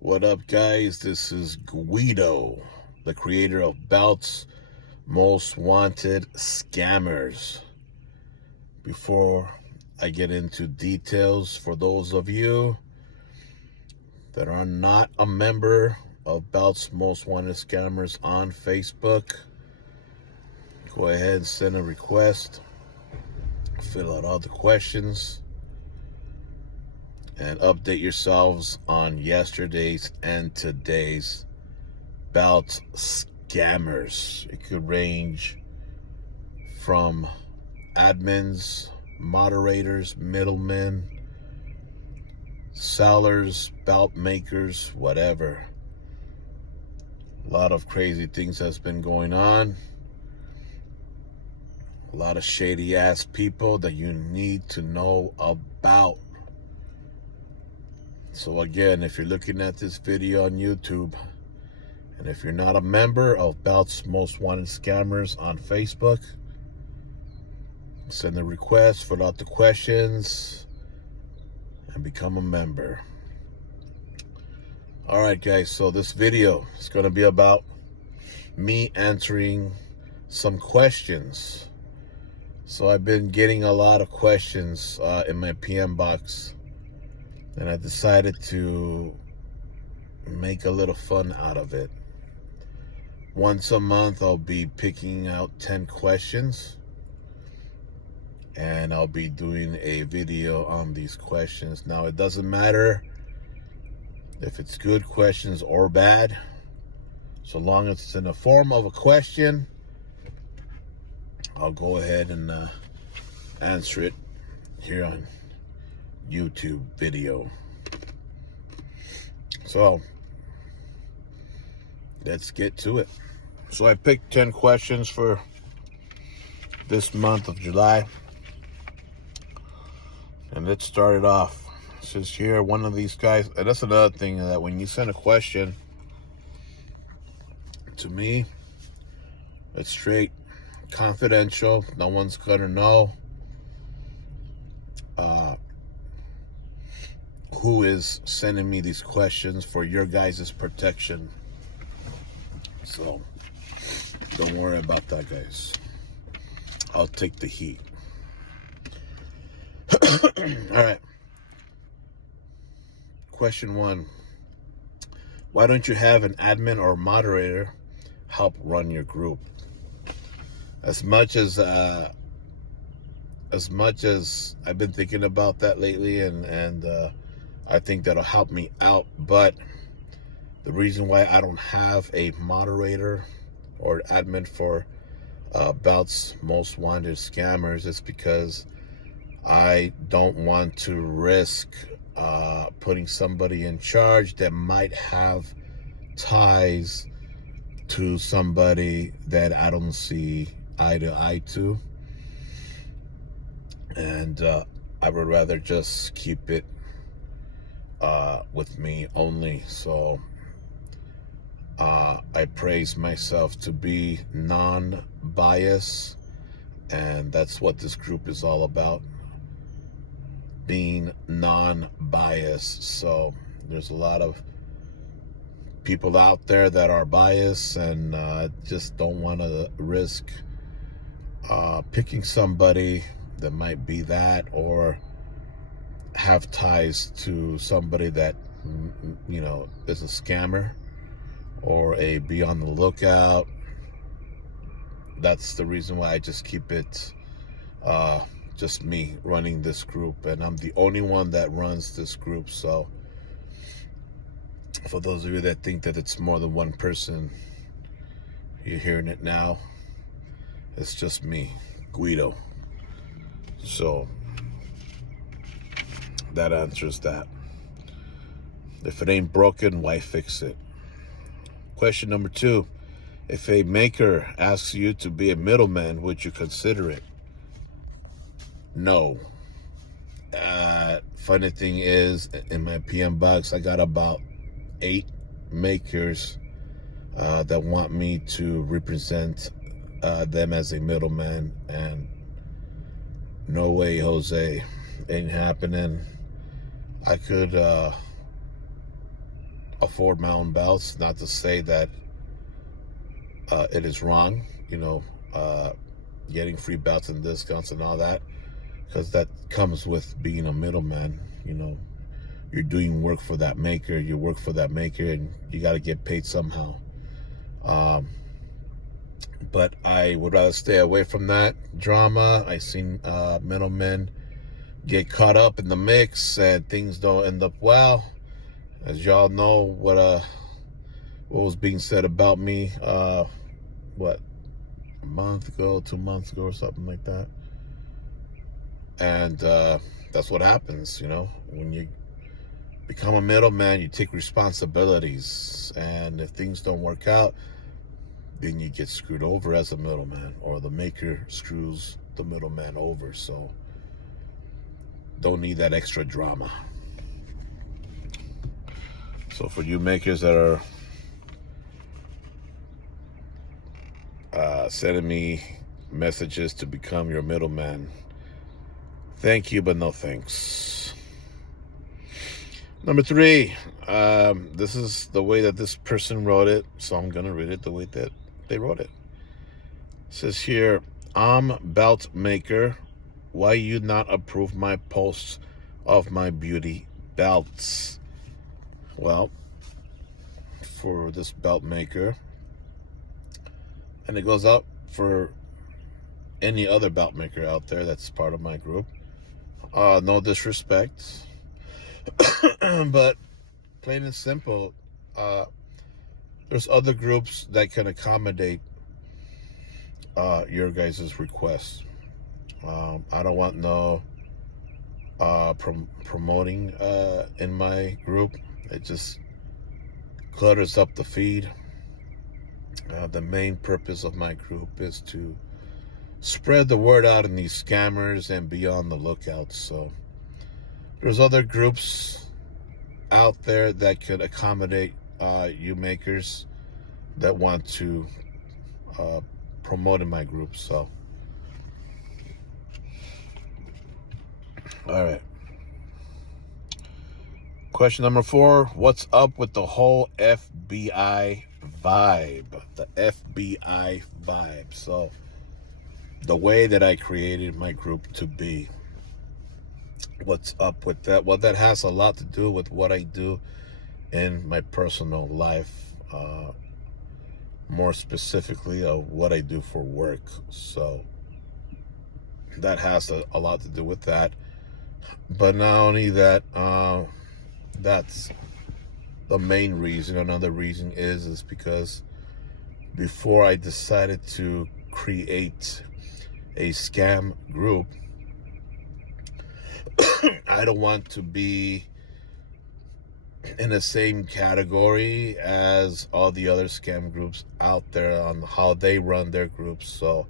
What up, guys? This is Guido, the creator of Bout's Most Wanted Scammers. Before I get into details, for those of you that are not a member of Bout's Most Wanted Scammers on Facebook, go ahead and send a request, fill out all the questions, and update yourselves on yesterday's and today's Bout scammers. It could range from admins, moderators, middlemen, sellers, bout makers, whatever. A lot of crazy things has been going on. A lot of shady ass people that you need to know about. So again, if you're looking at this video on YouTube, and if you're not a member of Bout's Most Wanted Scammers on Facebook, send a request, fill out the questions, and become a member. Alright guys, so this video is going to be about me answering some questions. So I've been getting a lot of questions in my PM box, and I decided to make a little fun out of it. Once a month, I'll be picking out 10 questions, and I'll be doing a video on these questions. Now, it doesn't matter if it's good questions or bad, so long as it's in the form of a question, I'll go ahead and answer it here on YouTube video. So let's get to it. So I picked 10 questions for this month of July, and let's start it off. It says here, one of these guys, and that's another thing, that when you send a question to me, it's straight confidential. No one's gonna know who is sending me these questions, for your guys' protection. So don't worry about that, guys. I'll take the heat. All right. Question 1. Why don't you have an admin or moderator help run your group? As much as I've been thinking about that lately, and I think that'll help me out, but the reason why I don't have a moderator or admin for Bout's Most Wanted Scammers is because I don't want to risk putting somebody in charge that might have ties to somebody that I don't see eye to eye to, and I would rather just keep it with me only. So I praise myself to be non-biased, and that's what this group is all about, being non-biased. So there's a lot of people out there that are biased, and just don't want to risk picking somebody that might be that, or have ties to somebody that, you know, is a scammer, or a be on the lookout. That's the reason why I just keep it just me running this group, and I'm the only one that runs this group. So for those of you that think that it's more than one person, you're hearing it now. It's just me, Guido. So that answers that. If it ain't broken, why fix it? Question number 2. If a maker asks you to be a middleman, would you consider it? No. Funny thing is, in my PM box, I got about 8 makers that want me to represent them as a middleman, and no way, Jose, ain't happening. I could afford my own belts. Not to say that it is wrong, getting free belts and discounts and all that, because that comes with being a middleman. You're doing work for that maker, and you got to get paid somehow. But I would rather stay away from that drama. I've seen middlemen get caught up in the mix, and things don't end up well. As y'all know, what was being said about me, what, a month ago, 2 months ago, or something like that. And that's what happens, when you become a middleman. You take responsibilities, and if things don't work out, then you get screwed over as a middleman, or the maker screws the middleman over. So don't need that extra drama. So for you makers that are sending me messages to become your middleman, thank you, but no thanks. Number 3, this is the way that this person wrote it, so I'm going to read it the way that they wrote it. It says here, I'm belt maker. Why you not approve my posts of my beauty belts? Well, for this belt maker, and it goes up for any other belt maker out there that's part of my group. No disrespect, but plain and simple, there's other groups that can accommodate your guys' requests. I don't want no promoting in my group. It just clutters up the feed. The main purpose of my group is to spread the word out in these scammers and be on the lookout. So there's other groups out there that could accommodate you makers that want to promote in my group. So, all right. Question number 4, what's up with the whole FBI vibe? The FBI vibe. So the way that I created my group to be, what's up with that? Well, that has a lot to do with what I do in my personal life, more specifically of what I do for work. So that has a lot to do with that. But not only that, that's the main reason. Another reason is because before I decided to create a scam group, I don't want to be in the same category as all the other scam groups out there on how they run their groups. So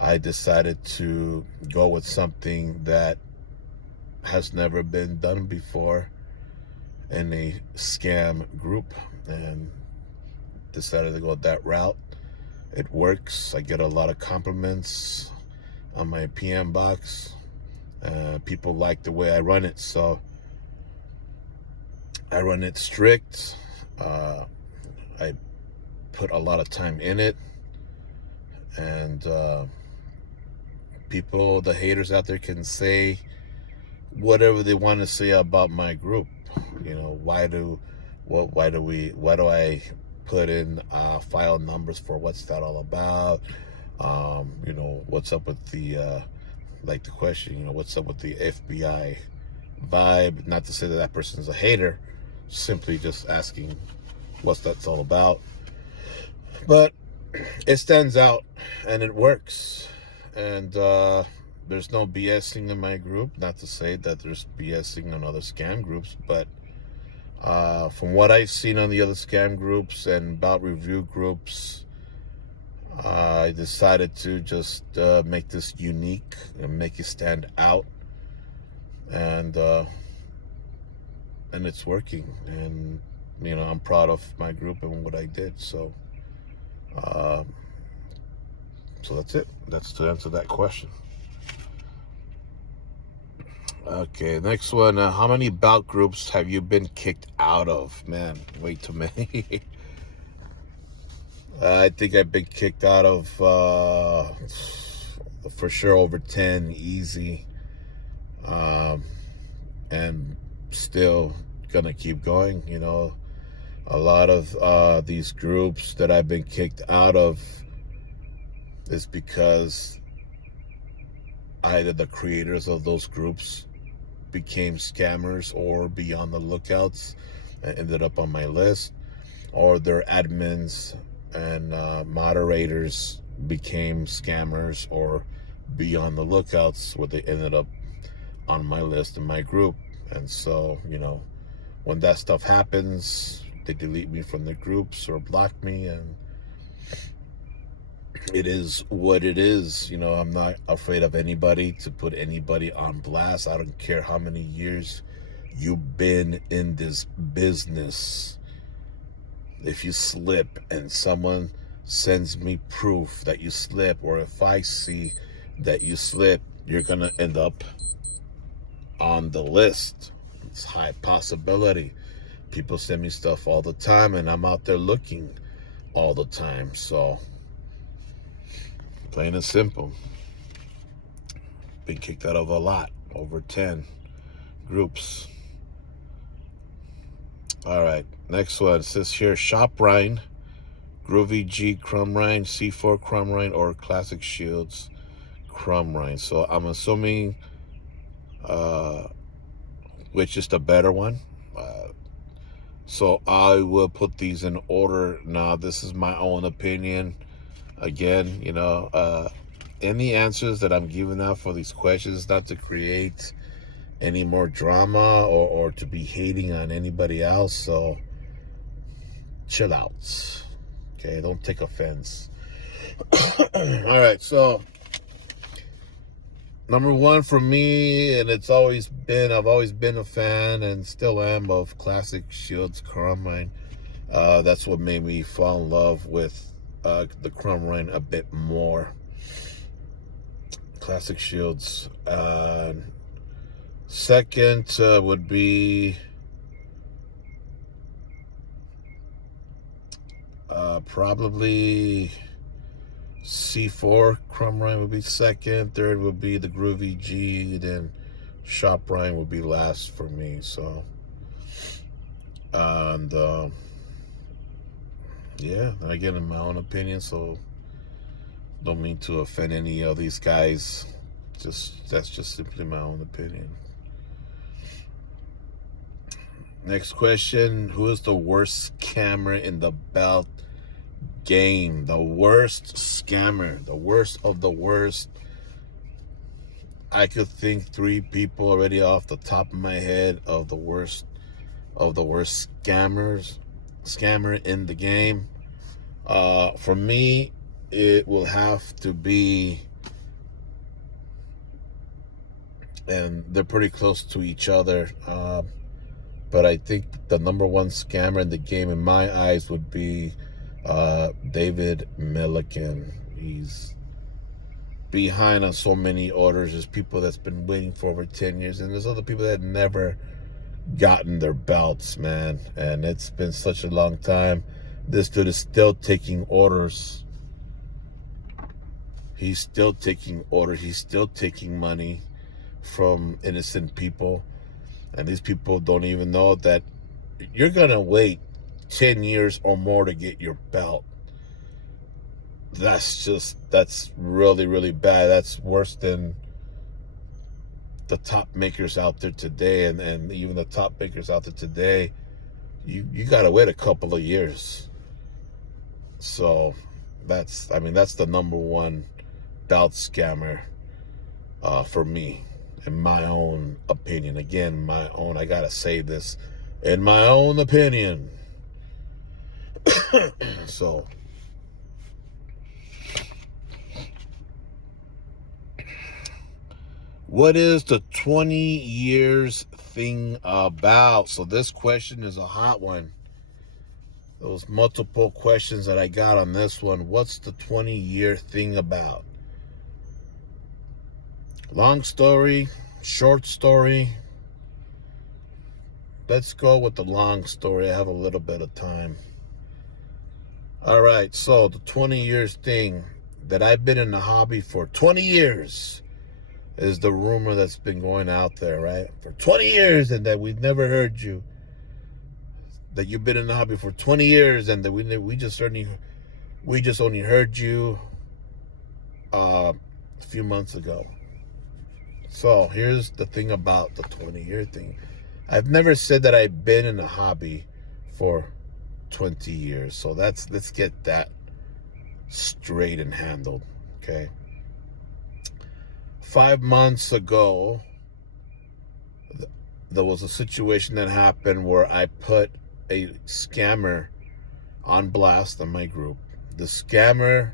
I decided to go with something that has never been done before in a scam group, and decided to go that route. It works. I get a lot of compliments on my PM box. People like the way I run it, so I run it strict. I put a lot of time in it, and people, the haters out there, can say whatever they want to say about my group. Why do I put in file numbers for what's that all about? What's up with the like the question, what's up with the FBI vibe? Not to say that person's a hater, simply just asking what's that's all about. But it stands out and it works, and there's no BSing in my group. Not to say that there's BSing in other scam groups, but from what I've seen on the other scam groups and about review groups, I decided to just make this unique and make it stand out, and it's working. And I'm proud of my group and what I did. So that's it. That's to answer that question. Okay, next one. How many bout groups have you been kicked out of? Man, way too many. I think I've been kicked out of for sure over 10, easy. And still gonna keep going. You know, a lot of these groups that I've been kicked out of is because either the creators of those groups became scammers or be on the lookouts and ended up on my list, or their admins and moderators became scammers or be on the lookouts where they ended up on my list in my group. And so, you know, when that stuff happens, they delete me from the groups or block me, and it is what it is. You know, I'm not afraid of anybody to put anybody on blast. I don't care how many years you've been in this business. If you slip and someone sends me proof that you slip, or if I see that you slip, you're gonna end up on the list. It's high possibility. People send me stuff all the time, and I'm out there looking all the time. So, plain and simple. Been kicked out of a lot, over 10 groups. All right, next one. It says here, Shop Rhine, Groovy G Crumb Rhine, C4 Crumb Rhine, or Classic Shields Crumb Rhine. So I'm assuming which is the better one. So I will put these in order. Now, this is my own opinion. Again, you know, any answers that I'm giving out for these questions, not to create any more drama or to be hating on anybody else. So chill out. Okay, don't take offense. All right, so number one for me, and I've always been a fan and still am of Classic Shields Crumb Rhine. That's what made me fall in love with the Crumb Rhine a bit more. Classic Shields. Second would be probably C4 Crumb Rhine would be second. Third would be the Groovy G. Then Shop Rhine would be last for me. So, and yeah, again, in my own opinion. So, don't mean to offend any of these guys. That's just simply my own opinion. Next question: who is the worst scammer in the belt game? The worst scammer, the worst of the worst. I could think 3 people already off the top of my head of the worst scammer in the game. For me, it will have to be, and they're pretty close to each other, but I think the number one scammer in the game in my eyes would be David Milliken. He's behind on so many orders. There's people that's been waiting for over 10 years, and there's other people that never gotten their belts, man. And it's been such a long time. This dude is still taking orders. He's still taking orders. He's still taking money from innocent people. And these people don't even know that you're going to wait 10 years or more to get your belt. That's really, really bad. That's worse than the top makers out there today. And even the top makers out there today, you got to wait a couple of years. So that's the number one belt scammer for me, in my own opinion. Again, I got to say this, in my own opinion. So, what is the 20 years thing about? So this question is a hot one. Those multiple questions that I got on this one. What's the 20-year thing about? Long story. short story. Let's go with the long story. I have a little bit of time. All right, so the 20 years thing, that I've been in the hobby for 20 years is the rumor that's been going out there, right? For 20 years, and that we've never heard you. That you've been in the hobby for 20 years, and that we just only heard you a few months ago. So here's the thing about the 20-year thing. I've never said that I've been in a hobby for 20 years. So let's get that straight and handled, okay? 5 months ago, there was a situation that happened where I put a scammer on blast on my group. The scammer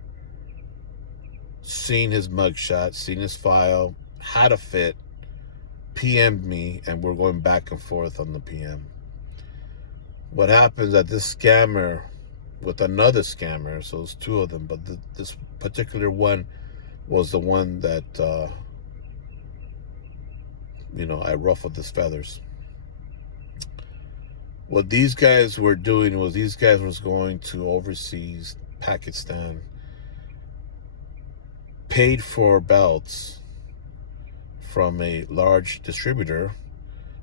seen his mugshot, seen his file, had a fit, PM'd me, and we're going back and forth on the PM. What happens that this scammer with another scammer, so it's two of them, but this particular one was the one that, I ruffled his feathers. What these guys were doing was these guys was going to overseas, Pakistan, paid for belts from a large distributor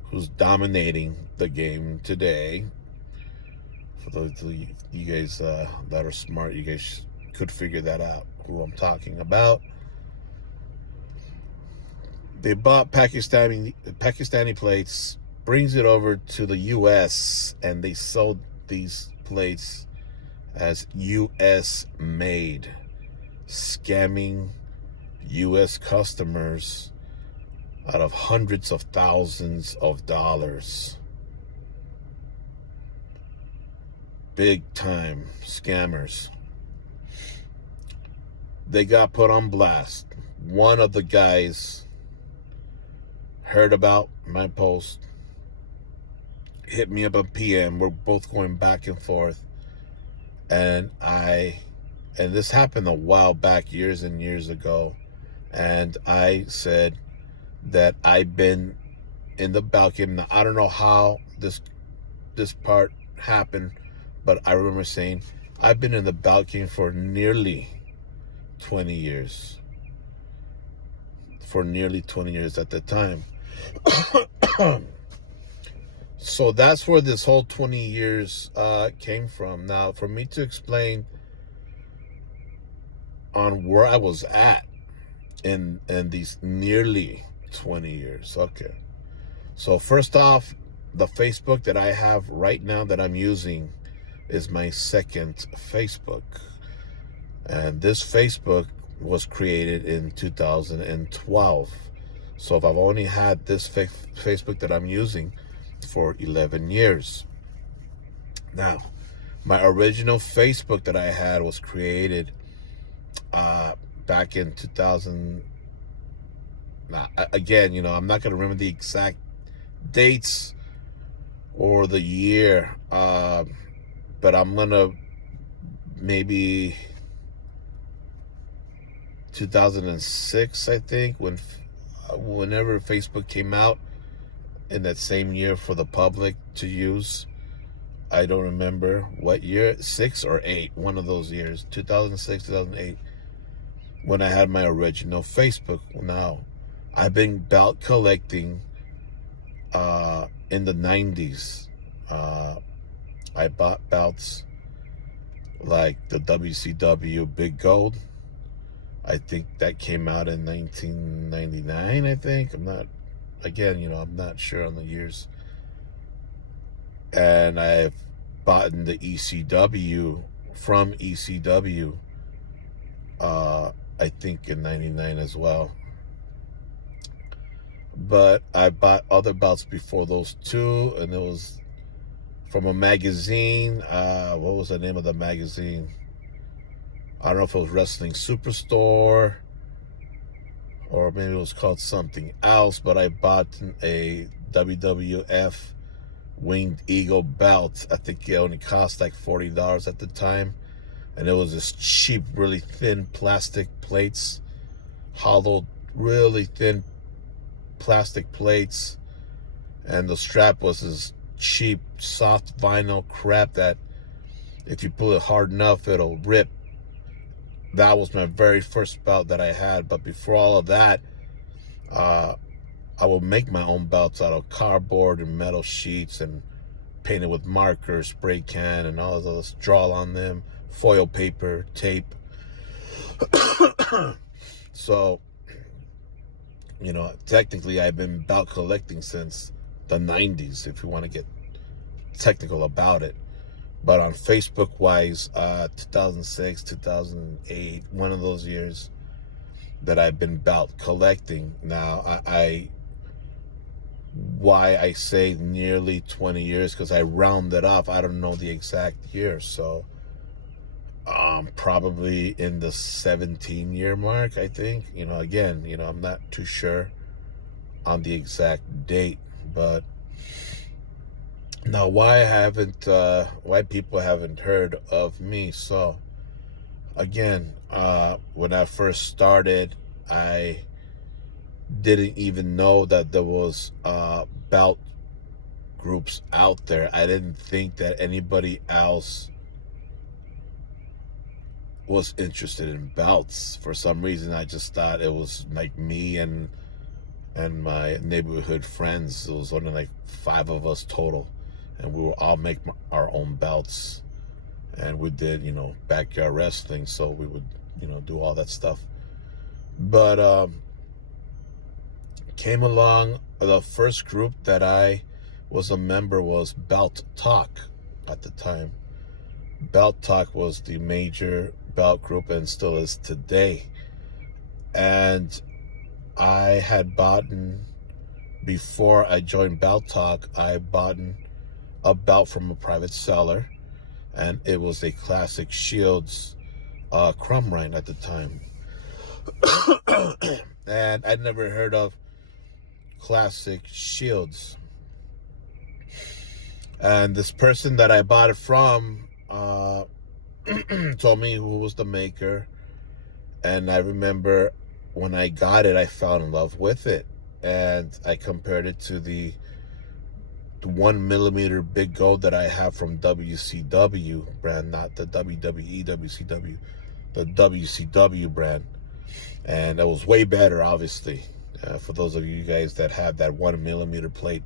who's dominating the game today. For those of you guys that are smart, you guys could figure that out, who I'm talking about. They bought Pakistani plates, brings it over to the U.S., and they sold these plates as U.S. made, scamming U.S. customers out of hundreds of thousands of dollars. Big time scammers. They got put on blast. One of the guys heard about my post, hit me up a PM. We're both going back and forth. And this happened a while back, years and years ago. And I said that I've been in the bout game. Now, I don't know how this part happened, but I remember saying I've been in the bout game for nearly 20 years. For nearly 20 years at the time. So that's where this whole 20 years came from. Now, for me to explain on where I was at in these nearly 20 years. Okay. So first off, the Facebook that I have right now that I'm using is my second Facebook. And this Facebook was created in 2012. So if I've only had this Facebook that I'm using for 11 years. Now, my original Facebook that I had was created back in 2000. Now, again, I'm not going to remember the exact dates or the year, but I'm going to maybe 2006, I think, whenever Facebook came out in that same year for the public to use. I don't remember what year, 6 or 8, one of those years, 2006, 2008, when I had my original Facebook. Now, I've been belt collecting in the 90s. I bought belts like the WCW Big Gold. I think that came out in 1999, I think. I'm not sure on the years. And I've bought in the ECW, from ECW, I think in 99 as well. But I bought other belts before those two, and it was from a magazine. What was the name of the magazine? I don't know if it was Wrestling Superstore or maybe it was called something else, but I bought a WWF Winged Eagle belt. I think it only cost like $40 at the time. And it was this cheap, really thin plastic plates, hollowed, really thin plastic plates, and the strap was this cheap, soft vinyl crap that if you pull it hard enough, it'll rip. That was my very first belt that I had. But before all of that, I would make my own belts out of cardboard and metal sheets and paint it with markers, spray can, and all of those, draw on them, foil paper, tape. So, technically I've been belt collecting since the 90s, if you want to get technical about it. But on Facebook wise, 2006, 2008, one of those years that I've been belt collecting. Now, why I say nearly 20 years, because I rounded off. I don't know the exact year. So probably in the 17-year mark, I think. Again, I'm not too sure on the exact date. But now, why people haven't heard of me? So again, when I first started, I didn't even know that there was belt groups out there. I didn't think that anybody else was interested in belts. For some reason, I just thought it was like me and my neighborhood friends. It was only like 5 of us total, and we would all make our own belts. And we did, backyard wrestling, so we would, do all that stuff. But came along, the first group that I was a member was Belt Talk at the time. Belt Talk was the major belt group and still is today. And I had bought, before I joined Belt Talk, I bought a belt from a private seller, and it was a Classic Shields crumb rind at the time. And I'd never heard of Classic Shields. And this person that I bought it from told me who was the maker. And I remember when I got it, I fell in love with it. And I compared it to the 1mm Big Gold that I have from WCW brand, not the WWE WCW, the WCW brand. And it was way better, obviously. For those of you guys that have that 1mm plate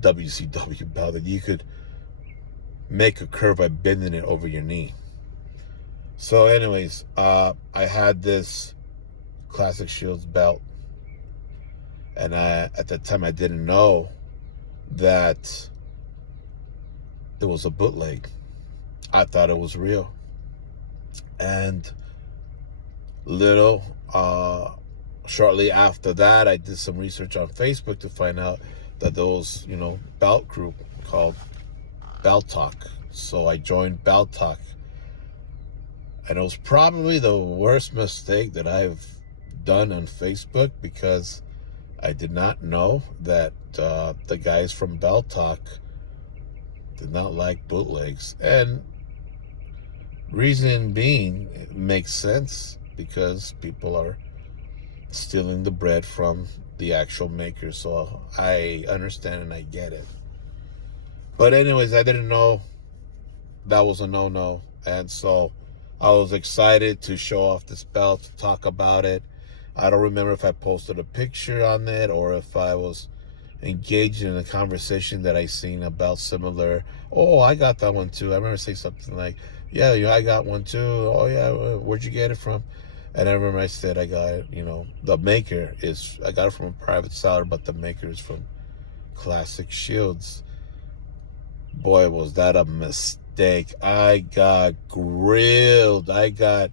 WCW belt, that you could make a curve by bending it over your knee. So anyways, I had this Classic Shields belt, and at the time I didn't know that it was a bootleg. I thought it was real. And shortly after that, I did some research on Facebook to find out that there was, belt group called Belt Talk. So I joined Belt Talk. And it was probably the worst mistake that I've done on Facebook, because I did not know that the guys from Belt Talk did not like bootlegs. And reason being, it makes sense, because people are stealing the bread from the actual maker. So I understand and I get it. But anyways, I didn't know that was a no-no. And so I was excited to show off this belt, to talk about it. I don't remember if I posted a picture on it or if I was engaged in a conversation that I seen about similar. Oh, I got that one too. I remember saying something like, yeah, I got one too. Oh yeah, where'd you get it from? And I remember I said I got it, the maker I got it from a private seller, but the maker is from Classic Shields. Boy, was that a mistake. I got grilled. I got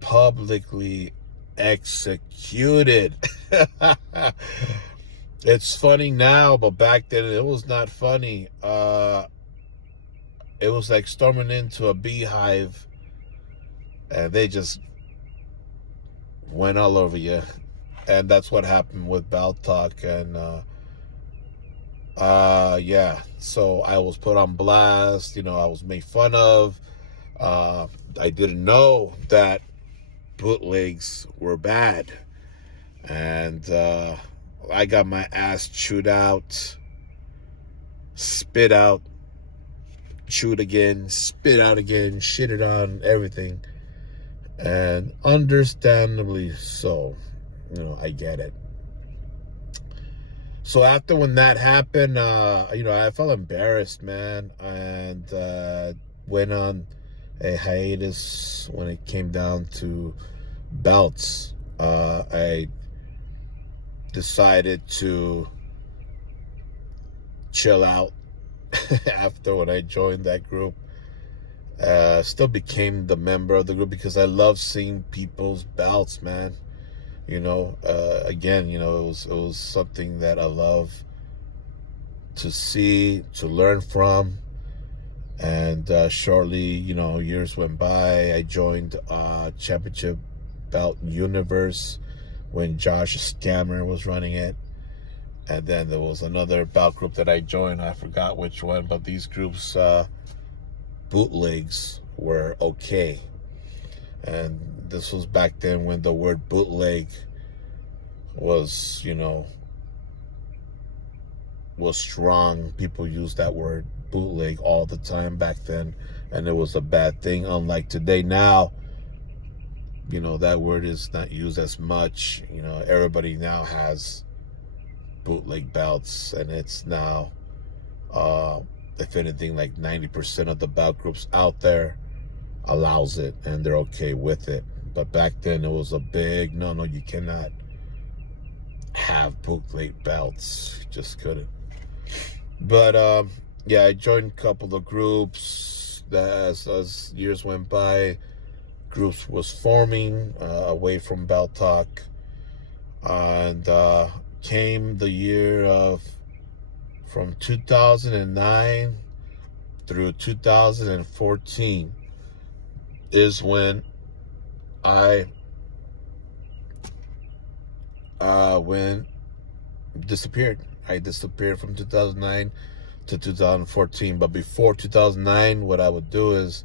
publicly executed. It's funny now, but back then it was not funny. It was like storming into a beehive, and they just went all over you. And that's what happened with Belt Talk. And yeah, so I was put on blast. I was made fun of. I didn't know that bootlegs were bad. And I got my ass chewed out, spit out, chewed again, spit out again, shitted on, everything. And understandably so. I get it. So after when that happened, I felt embarrassed, man, and went on a hiatus when it came down to belts. I decided to chill out after when I joined that group. Still became the member of the group because I love seeing people's belts, man. Again, it was something that I love to see, to learn from. And shortly, years went by. I joined Championship Belt Universe when Josh Scammer was running it. And then there was another belt group that I joined. I forgot which one, but these groups, bootlegs were okay. And this was back then when the word bootleg was, was strong. People used that word bootleg all the time back then, and it was a bad thing. Unlike today, now, that word is not used as much. Everybody now has bootleg belts, and it's now, if anything, like 90% of the belt groups out there allows it, and they're okay with it. But back then, it was a big no, you cannot have bootleg belts. Just couldn't. But yeah, I joined a couple of groups. As years went by, groups was forming away from Belt Talk, and came the year of from 2009 through 2014 is when I disappeared. I disappeared from 2009 to 2014. But before 2009, what I would do is,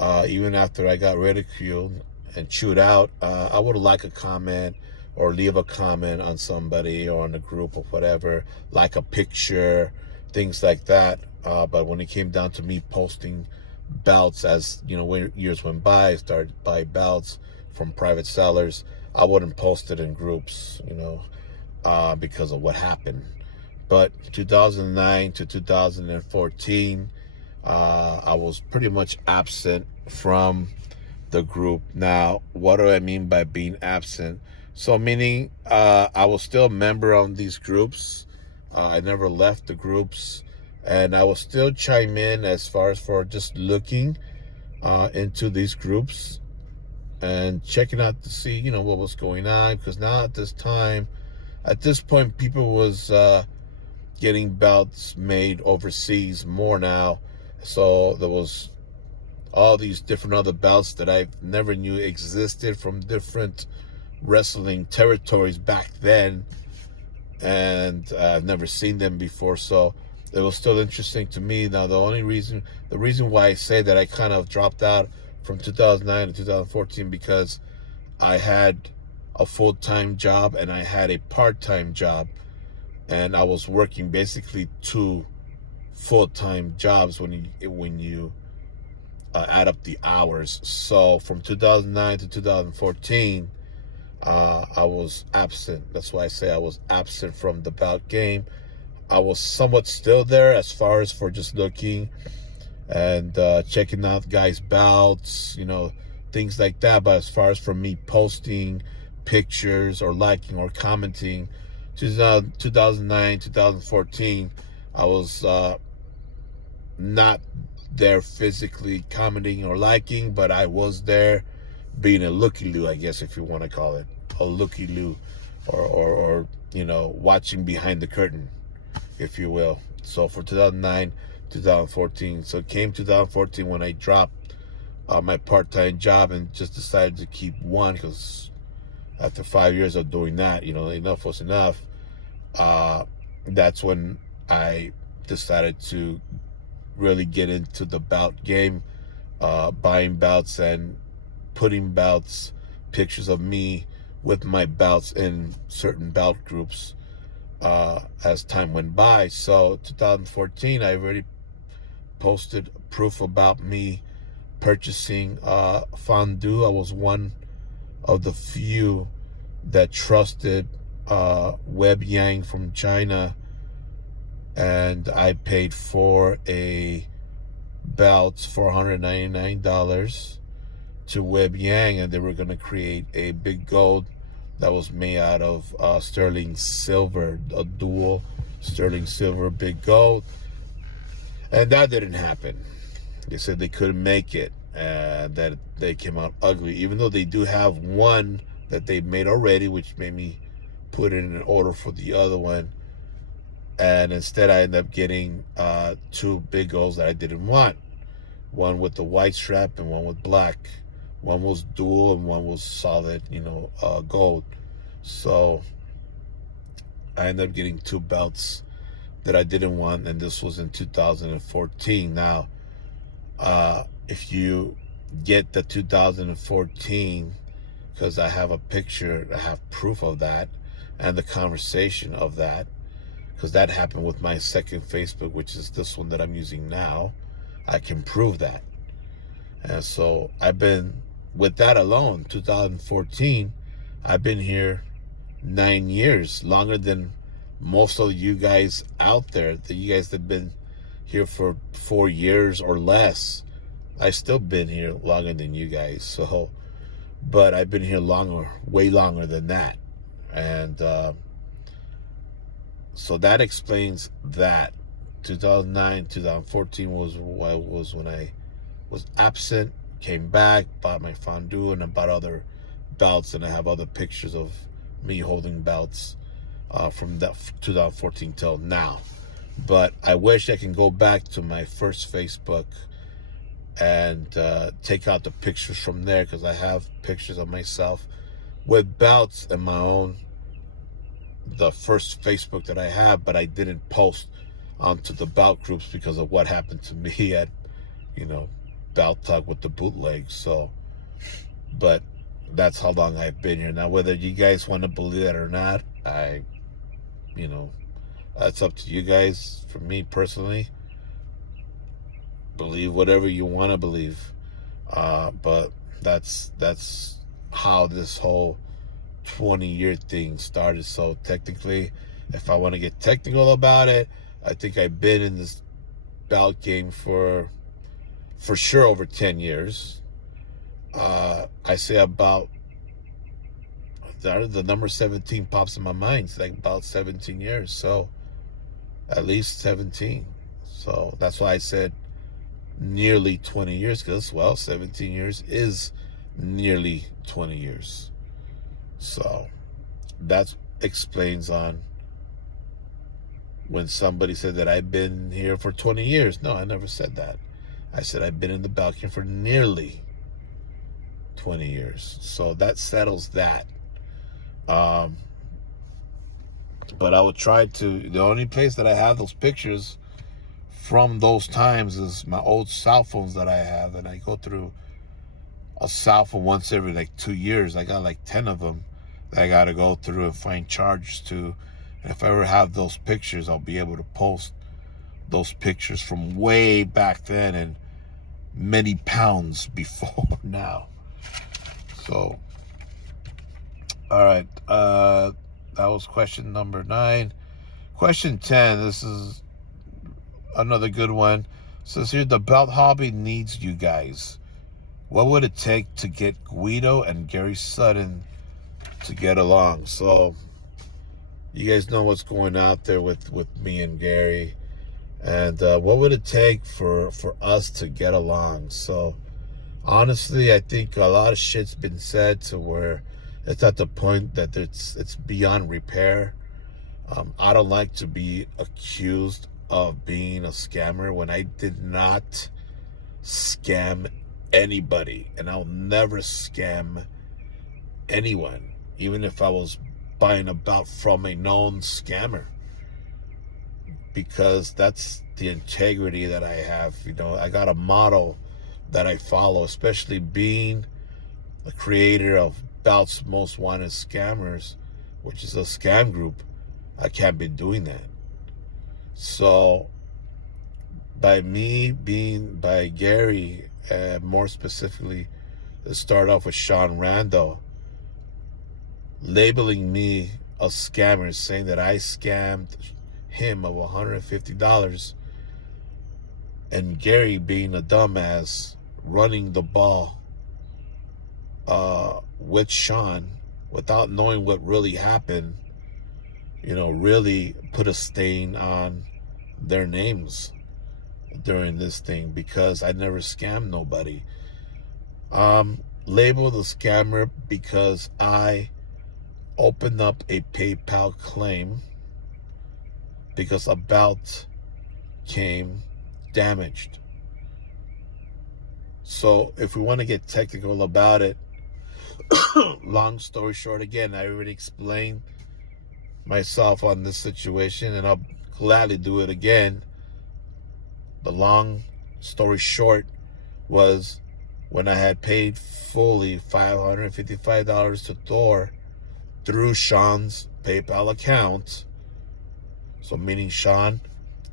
even after I got ridiculed and chewed out, I would like a comment or leave a comment on somebody or on a group or whatever, like a picture, things like that. But when it came down to me posting belts, as when years went by, I started to buy belts from private sellers. I wouldn't post it in groups, because of what happened. But 2009 to 2014, I was pretty much absent from the group. Now, what do I mean by being absent? So meaning I was still a member of these groups. I never left the groups, and I will still chime in as far as for just looking into these groups and checking out to see, what was going on. Because now at this point, people was getting belts made overseas more now. So there was all these different other belts that I never knew existed from different wrestling territories back then, and I've never seen them before. So it was still interesting to me. Now the reason why I say that I kind of dropped out from 2009 to 2014, because I had a full-time job and I had a part-time job, and I was working basically two full-time jobs when you add up the hours. So from 2009 to 2014, I was absent. That's why I say I was absent from the bout game. I was somewhat still there as far as for just looking and checking out guys' bouts, things like that. But as far as for me posting pictures or liking or commenting, 2009, 2014, I was not there physically commenting or liking, but I was there being a looky-loo, I guess, if you want to call it a looky-loo, or watching behind the curtain, if you will. So for 2009, 2014, so it came 2014 when I dropped my part-time job and just decided to keep one, because after 5 years of doing that, enough was enough. That's when I decided to really get into the bout game, buying bouts and putting bouts, pictures of me with my belts in certain belt groups as time went by. So 2014, I already posted proof about me purchasing fondue. I was one of the few that trusted Web Yang from China, and I paid for a belt $499 to Web Yang, and they were going to create a big gold that was made out of sterling silver, a dual sterling silver big gold, and that didn't happen. They said they couldn't make it, that they came out ugly, even though they do have one that they made already, which made me put in an order for the other one. And instead I ended up getting two big golds that I didn't want. One with the white strap and one with black. One was dual and one was solid, gold. So I ended up getting two belts that I didn't want, and this was in 2014. Now, if you get the 2014, because I have a picture, I have proof of that, and the conversation of that, because that happened with my second Facebook, which is this one that I'm using now. I can prove that. And so I've been, with that alone, 2014, I've been here 9 years, longer than most of you guys out there. You guys that have been here for 4 years or less. I've still been here longer than you guys. So, but I've been here longer, way longer than that. And so that explains that. 2009, 2014 was when I was absent, came back, bought my fondue, and I bought other belts, and I have other pictures of me holding belts from that 2014 till now. But I wish I can go back to my first Facebook and take out the pictures from there, because I have pictures of myself with belts in my own, the first Facebook that I have, but I didn't post onto the belt groups because of what happened to me at, Belt Talk with the bootlegs. So, but that's how long I've been here. Now, whether you guys want to believe that or not, that's up to you guys. For me personally, believe whatever you want to believe. But that's how this whole 20-year thing started. So technically, if I want to get technical about it, I think I've been in this belt game for sure over 10 years. I say about, the number 17 pops in my mind. It's like about 17 years. So at least 17. So that's why I said nearly 20 years, because, 17 years is nearly 20 years. So that explains on when somebody said that I've been here for 20 years. No, I never said that. I said I've been in the belt game for nearly 20 years. So that settles that. But I would try to, the only place that I have those pictures from those times is my old cell phones that I have, and I go through a cell phone once every 2 years. I got 10 of them that I got to go through and find chargers to. And if I ever have those pictures, I'll be able to post those pictures from way back then and many pounds before now. So, all right. That was question number 9. Question 10. This is another good one. It says here, the belt hobby needs you guys. What would it take to get Guido and Gary Sutton to get along? So you guys know what's going out there with me and Gary, and what would it take for us to get along? So honestly, I think a lot of shit's been said to where it's at the point that it's beyond repair. I don't like to be accused of being a scammer when I did not scam anybody, and I'll never scam anyone, even if I was buying a belt from a known scammer, because that's the integrity that I have. I got a model that I follow, especially being a creator of Bout's Most Wanted Scammers, which is a scam group, I can't be doing that. So by Gary, more specifically, to start off with Sean Randall, labeling me a scammer, saying that I scammed him of $150, and Gary being a dumbass, running the ball with Sean without knowing what really happened, really put a stain on their names during this thing, because I never scammed nobody. Labeled a scammer because I opened up a PayPal claim because a bout came damaged. So if we want to get technical about it, long story short, again, I already explained myself on this situation, and I'll gladly do it again. The long story short was, when I had paid fully $555 to Thor through Sean's PayPal account, so meaning Sean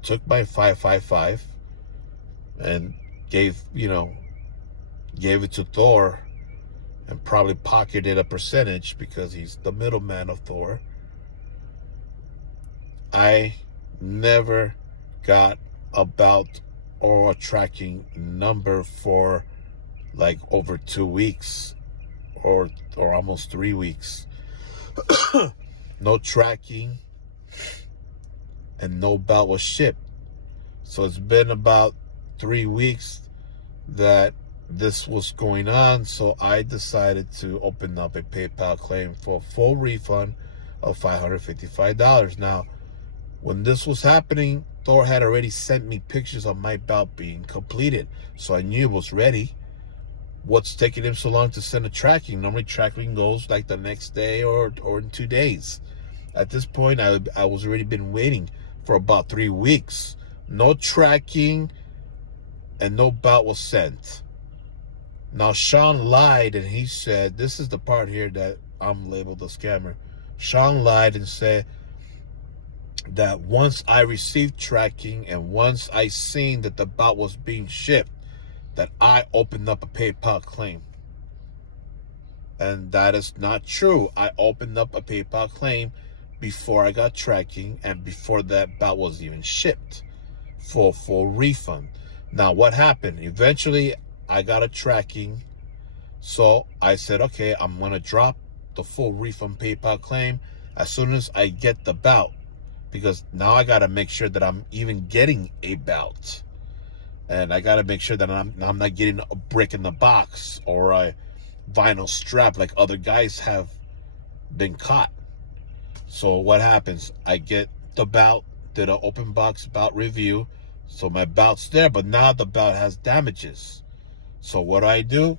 took my $555 and gave it to Thor, and probably pocketed a percentage because he's the middleman of Thor. I never got a bout or a tracking number for like over 2 weeks or almost 3 weeks. No tracking, and no bout was shipped. So it's been about 3 weeks that this was going on, so I decided to open up a PayPal claim for a full refund of $555. Now, when this was happening, Thor had already sent me pictures of my bout being completed, so I knew it was ready. What's taking him so long to send a tracking? Normally tracking goes like the next day or in 2 days. At this point, I was already been waiting for about 3 weeks. No tracking and no bout was sent. Now, Sean lied, and he said, this is the part here that I'm labeled a scammer. Sean lied and said that once I received tracking and once I seen that the bout was being shipped, that I opened up a PayPal claim. And that is not true. I opened up a PayPal claim before I got tracking and before that bout was even shipped for full refund. Now, what happened? Eventually, I got a tracking. So I said, okay, I'm going to drop the full refund PayPal claim as soon as I get the bout, because now I got to make sure that I'm even getting a bout. And I got to make sure that I'm not getting a brick in the box or a vinyl strap like other guys have been caught. So what happens? I get the bout, did an open box bout review. So my bout's there, but now the bout has damages. So what do?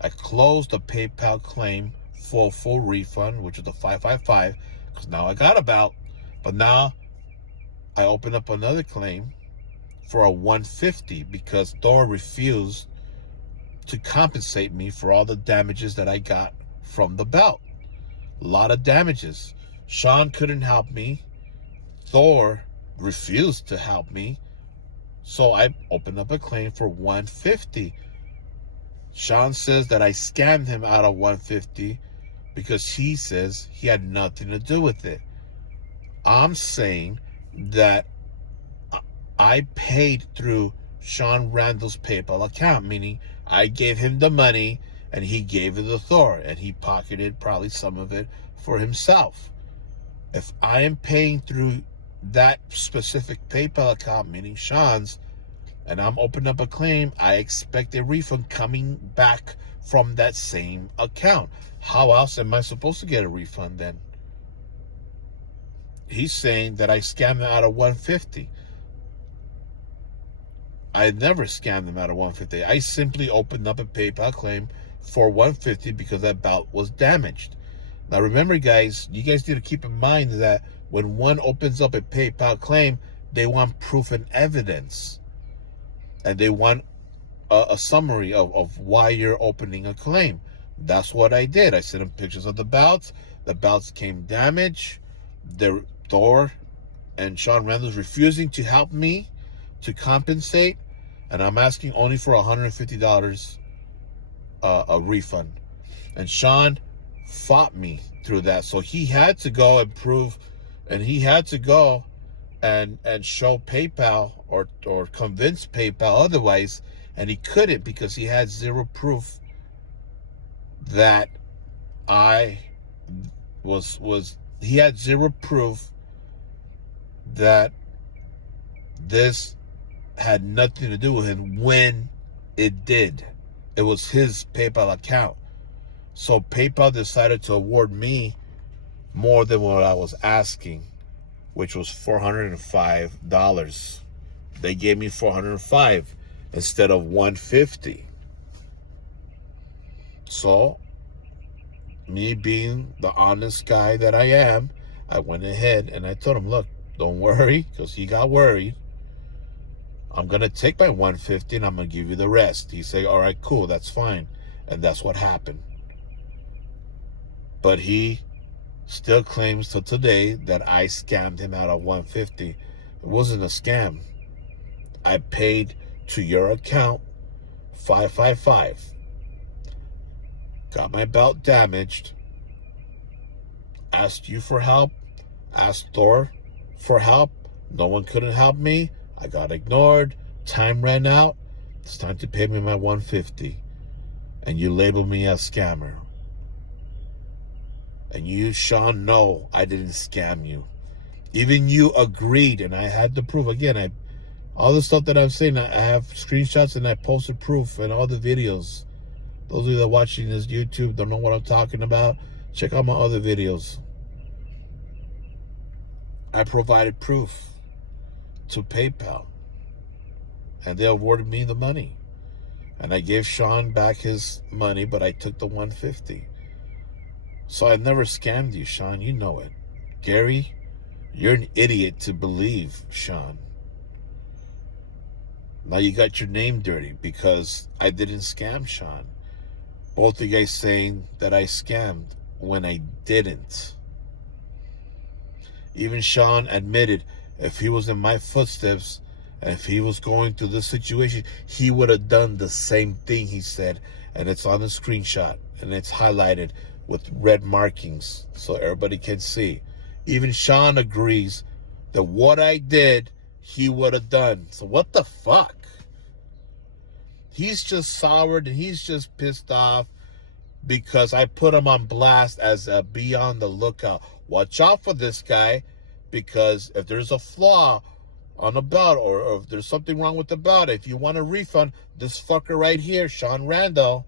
I close the PayPal claim for full refund, which is the $555, because now I got a bout. But now I open up another claim for a $150 because Thor refused to compensate me for all the damages that I got from the bout. A lot of damages. Sean couldn't help me. Thor refused to help me. So I opened up a claim for $150. Sean says that I scammed him out of $150 because he says he had nothing to do with it. I'm saying that I paid through Sean Randall's PayPal account, meaning I gave him the money and he gave it to Thor, and he pocketed probably some of it for himself. If I am paying through that specific PayPal account, meaning Sean's, and I'm opening up a claim, I expect a refund coming back from that same account. How else am I supposed to get a refund then? He's saying that I scammed him out of $150. I never scammed him out of $150. I simply opened up a PayPal claim for $150 because that bout was damaged. Now remember, guys, you guys need to keep in mind that when one opens up a PayPal claim, they want proof and evidence. And they want a summary of why you're opening a claim. That's what I did. I sent him pictures of the belts. The belts came damaged. Thor and Sean Randall's refusing to help me to compensate, and I'm asking only for $150 a refund. And Sean fought me through that, so he had to go and prove, and he had to go and show PayPal or convince PayPal otherwise, and he couldn't because he had zero proof that I was he had zero proof that this had nothing to do with him when it did. It was his PayPal account. So PayPal decided to award me more than what I was asking, which was $405. They gave me $405 instead of $150. So, me being the honest guy that I am, I went ahead and I told him, look, don't worry, because he got worried. I'm going to take my $150 and I'm going to give you the rest. He said, all right, cool, that's fine. And that's what happened. But he still claims to today that I scammed him out of $150. It wasn't a scam. I paid to your account $555. Got my belt damaged. Asked you for help. Asked Thor for help. No one couldn't help me. I got ignored. Time ran out. It's time to pay me my $150. And you labeled me a scammer. And you, Sean, know I didn't scam you. Even you agreed, and I had the proof. Again, all the stuff that I'm saying, I have screenshots and I posted proof and all the videos. Those of you that are watching this YouTube don't know what I'm talking about, check out my other videos. I provided proof to PayPal, and they awarded me the money. And I gave Sean back his money, but I took the $150. So I've never scammed you, Sean. You know it. Gary, you're an idiot to believe, Sean. Now you got your name dirty because I didn't scam Sean. Both of you guys saying that I scammed when I didn't. Even Sean admitted if he was in my footsteps and if he was going through this situation, he would have done the same thing, he said. And it's on the screenshot and it's highlighted with red markings so everybody can see. Even Sean agrees that what I did, he would have done. So what the fuck? He's just soured and he's just pissed off because I put him on blast as a be on the lookout. Watch out for this guy, because if there's a flaw on the belt or if there's something wrong with the belt, if you want a refund, this fucker right here, Sean Randall,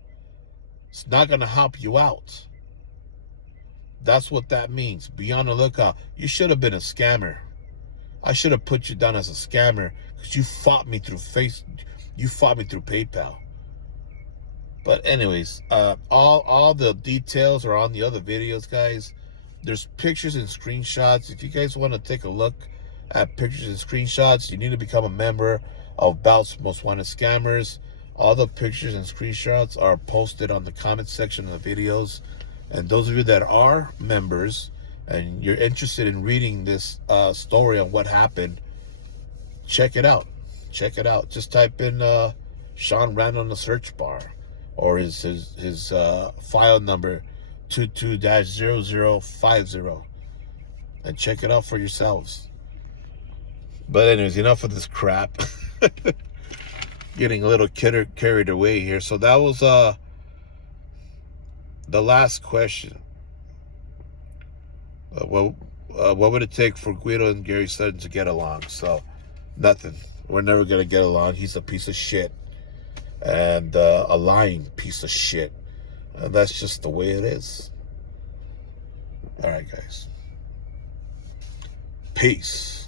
is not going to help you out. That's what that means. Be on the lookout. You should have been a scammer. I should have put you down as a scammer because you fought me through you fought me through PayPal. But anyways, all the details are on the other videos, guys. There's pictures and screenshots. If you guys want to take a look at pictures and screenshots, you need to become a member of Bout's Most Wanted Scammers. All the pictures and screenshots are posted on the comment section of the videos. And those of you that are members and you're interested in reading this story on what happened, check it out. Check it out. Just type in Sean Randall in the search bar, or his file number 22-0050, and check it out for yourselves. But anyways, enough of this crap. Getting a little carried away here. So that was the last question. What would it take for Guido and Gary Sutton to get along? So nothing. We're never gonna get along. He's a piece of shit and a lying piece of shit, and that's just the way it is. All right, guys. Peace.